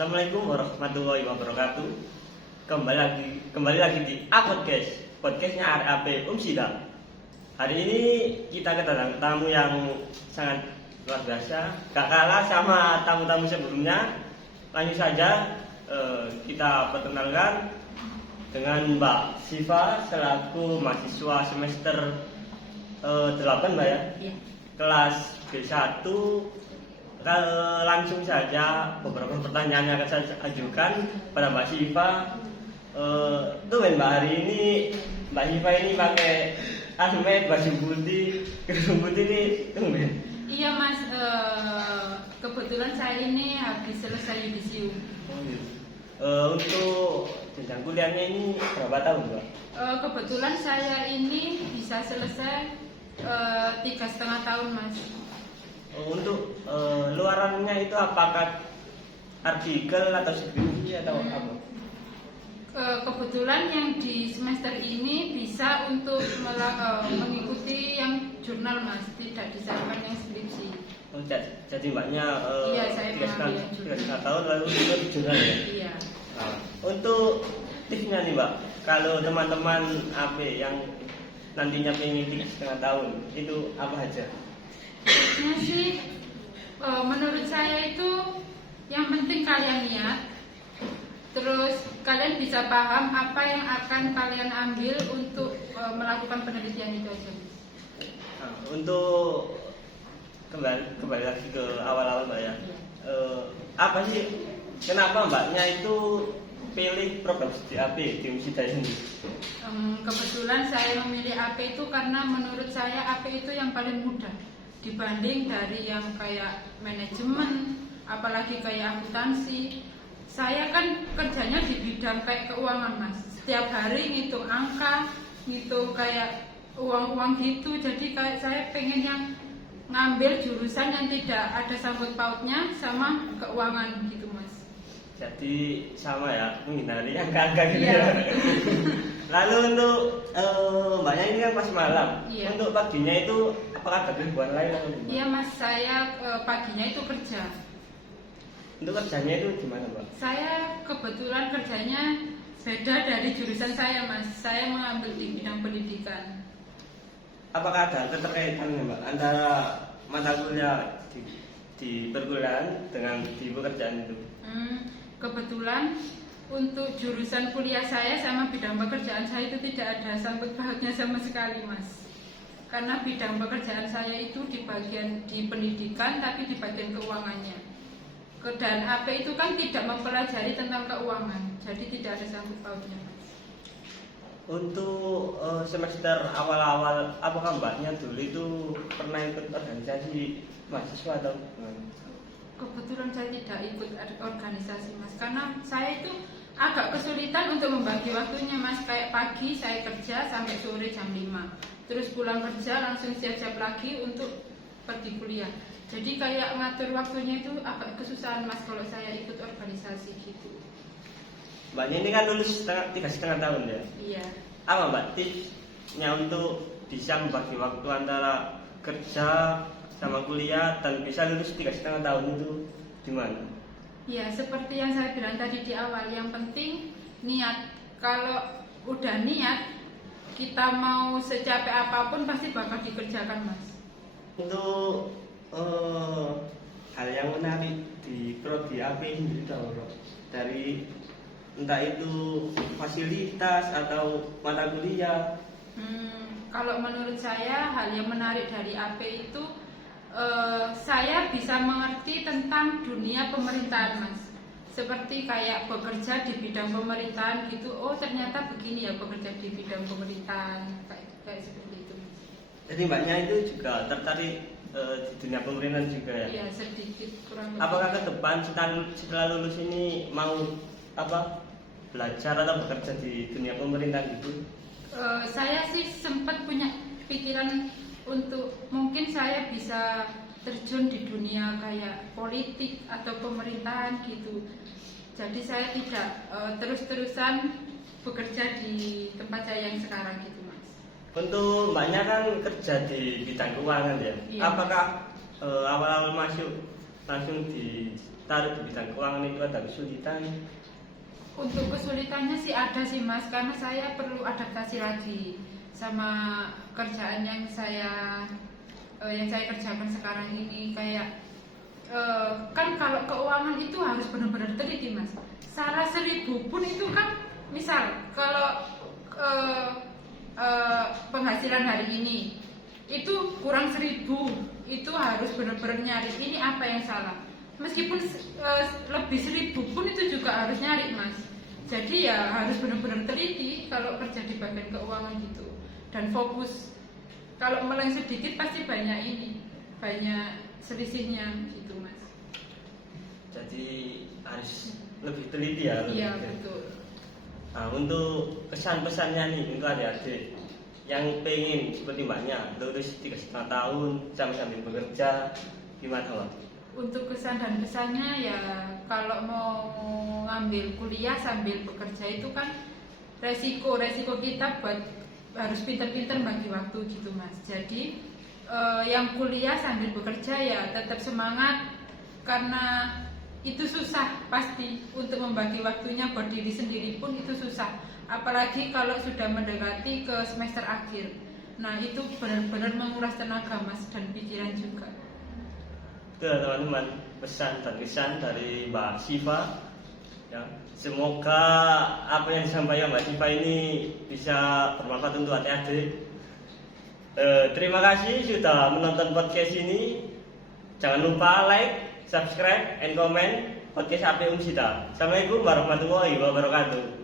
Assalamualaikum warahmatullahi wabarakatuh. Kembali lagi di podcastnya RAP Umsida. Hari ini kita kedatangan tamu yang sangat luar biasa, gak kalah sama tamu-tamu sebelumnya. Langsung saja kita perkenalkan dengan Mbak Siva selaku mahasiswa semester 8 Mbak ya. Iya. Kelas B1. Langsung saja beberapa pertanyaan yang akan saya ajukan pada Mbak Siva. Mbak, hari ini Mbak Siva ini pakai asmet baju putih, kerudung putih ini tumben. Iya Mas, kebetulan saya ini habis selesai yudisium. Untuk jenjang kuliahnya ini berapa tahun Mbak? Kebetulan saya ini bisa selesai 3,5 tahun Mas. Untuk luarannya itu apakah artikel atau skripsi atau apa? Kebetulan yang di semester ini bisa untuk mengikuti yang jurnal Mas, tidak disarankan yang skripsi. Jadi Mbaknya Iya, saya mengambil yang 3,5 tahun lalu itu di jurnal ya? Iya. Nah, untuk tipsnya nih Mbak, kalau teman-teman AP yang nantinya pengen 3,5 tahun itu apa aja? Tipsnya sih, menurut saya itu yang penting kalian niat, terus kalian bisa paham apa yang akan kalian ambil untuk melakukan penelitian itu aja. Nah, untuk kembali lagi ke awal-awal Mbak ya, apa sih kenapa Mbaknya itu pilih program studi AP di Umsida ini? Kebetulan saya memilih AP itu karena menurut saya AP itu yang paling mudah dibanding dari yang kayak manajemen, apalagi kayak akuntansi. Saya kan kerjanya di bidang kayak keuangan Mas, setiap hari ngitung angka, ngitung kayak uang-uang gitu. Jadi kayak saya pengen yang ngambil jurusan yang tidak ada sangkut pautnya sama keuangan gitu Mas. Jadi sama ya, menghindari angka-angka gitu Iya. ya. Lalu untuk Mbaknya ini kan pas malam, Iya. untuk paginya itu apakah ada kesibukan lain atau gimana? Iya Mas, saya paginya itu kerja. Untuk kerjanya itu gimana Mbak? Saya kebetulan kerjanya beda dari jurusan saya Mas. Saya mengambil di bidang pendidikan. Apakah ada keterkaitan Mbak antara mata kuliah di perkuliahan dengan di pekerjaan itu? Kebetulan untuk jurusan kuliah saya sama bidang pekerjaan saya itu tidak ada sangkut pautnya sama sekali Mas. Karena bidang pekerjaan saya itu di bagian di pendidikan tapi di bagian keuangannya. Dan AP itu kan tidak mempelajari tentang keuangan, jadi tidak ada sangkut pautnya Mas. Untuk semester awal-awal, apakah Mbaknya dulu itu pernah ikut organisasi mahasiswa atau gimana? Kebetulan saya tidak ikut organisasi Mas, karena saya itu agak kesulitan untuk membagi waktunya Mas. Kayak pagi saya kerja sampai sore jam 5, terus pulang kerja langsung siap-siap lagi untuk pergi kuliah. Jadi kayak ngatur waktunya itu agak kesusahan Mas kalau saya ikut organisasi gitu. Mbaknya ini kan lulus 3,5 tahun ya? Iya. Apa Mbak tipsnya untuk bisa membagi waktu antara kerja sama kuliah dan bisa lulus 3,5 tahun itu gimana? Ya seperti yang saya bilang tadi di awal, yang penting niat. Kalau udah niat, kita mau secapek apapun pasti bakal dikerjakan Mas. Untuk hal yang menarik di prodi AP ini dari entah itu fasilitas atau mata kuliah. Kalau menurut saya hal yang menarik dari AP itu saya bisa mengerti tentang dunia pemerintahan Mas. Seperti kayak bekerja di bidang pemerintahan gitu. Oh ternyata begini ya bekerja di bidang pemerintahan, kayak seperti itu Mas. Jadi Mbaknya itu juga tertarik di dunia pemerintahan juga ya? Iya sedikit kurang lebih. Apakah ke depan setelah lulus ini mau belajar atau bekerja di dunia pemerintahan gitu? Saya sih sempat punya pikiran untuk mungkin saya bisa terjun di dunia kayak politik atau pemerintahan gitu. Jadi saya tidak terus-terusan bekerja di tempat saya yang sekarang gitu Mas. Untuk Mbaknya kan kerja di bidang keuangan ya? Iya. Apakah awal-awal masuk langsung taruh di bidang keuangan itu ada kesulitan? Untuk kesulitannya sih ada sih Mas, karena saya perlu adaptasi lagi sama kerjaan yang saya kerjakan sekarang ini. Kayak kan kalau keuangan itu harus benar-benar teliti Mas. Salah 1000 pun itu kan, misal kalau penghasilan hari ini itu kurang 1000, itu harus benar-benar nyari ini apa yang salah. Meskipun lebih 1000 pun itu juga harus nyari Mas. Jadi ya harus benar-benar teliti kalau kerja di bagian keuangan gitu, dan fokus. Kalau meleng sedikit pasti banyak selisihnya gitu Mas. Jadi harus lebih teliti ya. Iya betul. Nah, untuk pesan-pesannya nih untuk adik-adik yang pengen seperti mbaknya lulus 3,5 tahun sambil bekerja, gimana Mbak? Untuk kesan dan pesannya ya, kalau mau ngambil kuliah sambil bekerja itu kan resiko kita buat harus pinter-pinter bagi waktu gitu Mas. Jadi yang kuliah sambil bekerja ya tetap semangat, karena itu susah pasti untuk membagi waktunya buat diri sendiri pun itu susah, apalagi kalau sudah mendekati ke semester akhir. Nah itu benar-benar menguras tenaga Mas dan pikiran juga. Itu teman-teman pesan dan kesan dari Mbak Siva ya. Semoga apa yang disampaikan Mbak Siva ini bisa bermanfaat untuk adik-adik. Terima kasih sudah menonton podcast ini. Jangan lupa like, subscribe, and comment podcast AP Umsita. Assalamualaikum warahmatullahi wabarakatuh.